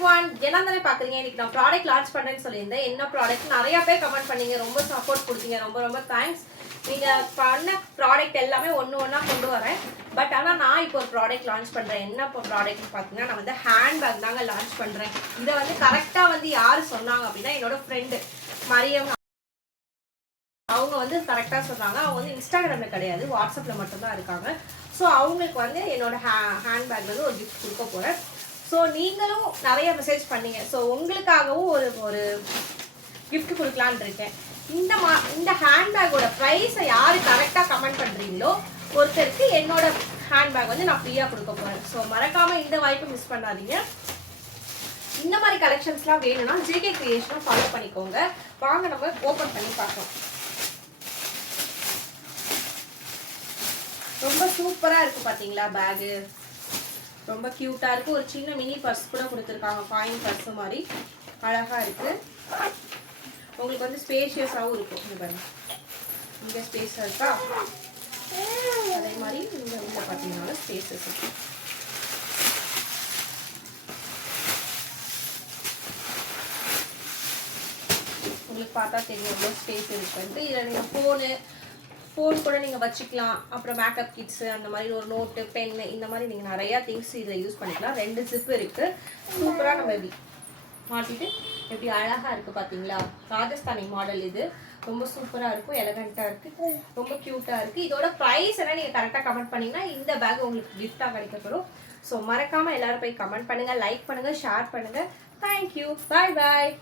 everyone, என்ன தானே பாக்குறீங்க. இன்னைக்கு நான் ப்ராடக்ட் லான்ச் பண்றேன்னு சொல்லியிருந்தேன். என்ன ப்ராடக்ட் நிறைய பேர் கமெண்ட் பண்ணீங்க. ரொம்ப சப்போர்ட் கொடுத்தீங்க. ரொம்ப தேங்க்ஸ். நீங்க பண்ண ப்ராடக்ட் எல்லாமே ஒண்ணா கொண்டு வரேன். பட் ஆனா நான் இப்போ ஒரு ப்ராடக்ட் லான்ச் பண்றேன். என்ன ப்ராடக்ட்னு பாத்தீங்கன்னா நான் வந்து ஹேண்ட் பேக் தாங்க லான்ச் பண்றேன். இதை வந்து கரெக்டா வந்து யாரு சொன்னாங்க அப்படின்னா என்னோட ஃப்ரெண்டு மரியம். அவங்க வந்து கரெக்டாக சொன்னாங்க. அவங்க வந்து இன்ஸ்டாகிராம்ல கிடையாது, வாட்ஸ்அப்பில் மட்டும்தான் இருக்காங்க. ஸோ அவங்களுக்கு வந்து என்னோட ஹேண்ட்பேக் வந்து ஒரு கிஃப்ட் கொடுக்க போகிறேன். ஸோ நீங்களும் நிறைய மெசேஜ் பண்ணீங்க. ஸோ உங்களுக்காகவும் ஒரு கிஃப்ட் கொடுக்கலான் இருக்கேன். இந்த ஹேண்ட்பேக்கோட ப்ரைஸை யார் கரெக்டாக கமெண்ட் பண்ணுறீங்களோ ஒருத்தருக்கு என்னோட ஹேண்ட்பேக் வந்து நான் ஃப்ரீயாக கொடுக்க போகிறேன். ஸோ மறக்காமல் இந்த வாய்ப்பு மிஸ் பண்ணாதீங்க. இந்த மாதிரி கலெக்ஷன்ஸ்லாம் வேணும்னா ஜேகே கிரியேஷனை ஃபாலோ பண்ணிக்கோங்க. வாங்க நம்ம ஓப்பன் பண்ணி பார்க்கலாம். ரொம்ப சூப்பராக இருக்குது பார்த்தீங்களா பேகு. ரொம்ப க்யூட்டாக இருக்குது. ஒரு சின்ன மினி பர்ஸ் கூட கொடுத்துருக்காங்க. காயின் பர்ஸ் மாதிரி அழகாக இருக்குது. உங்களுக்கு வந்து ஸ்பேஷியஸாகவும் இருக்கும். இங்கே பாருங்க, இங்கே ஸ்பேஸாக இருக்கா, அதே மாதிரி இங்கே உள்ள பார்த்தீங்கன்னா ஸ்பேசஸ் இருக்கு. உங்களுக்கு பார்த்தா தெரியும் எவ்வளோ ஸ்பேஸ் இருக்குன்ட்டு. இதில் நீங்கள் ஃபோன் கூட நீங்கள் வச்சுக்கலாம். அப்புறம் மேக்கப் கிட்ஸு, அந்த மாதிரி ஒரு நோட்டு, பென்னு, இந்த மாதிரி நீங்கள் நிறையா திங்ஸ் இதில் யூஸ் பண்ணிக்கலாம். 2 ஜிப்பு இருக்குது. சூப்பராக நம்ம எப்படி மாட்டிட்டு எப்படி அழகாக இருக்குது பார்த்தீங்களா. ராஜஸ்தானி மாடல் இது. ரொம்ப சூப்பராக இருக்கும், எலகண்ட்டாக இருக்குது, ரொம்ப க்யூட்டாக இருக்குது. இதோட ப்ரைஸ் எல்லாம் நீங்கள் கரெக்டாக கமெண்ட் பண்ணிங்கன்னா இந்த பேக் உங்களுக்கு கிஃப்டாக கிடைக்கப்படும். ஸோ மறக்காமல் எல்லோரும் போய் கமெண்ட் பண்ணுங்கள், லைக் பண்ணுங்கள், ஷேர் பண்ணுங்கள். தேங்க்யூ. பாய் பாய்.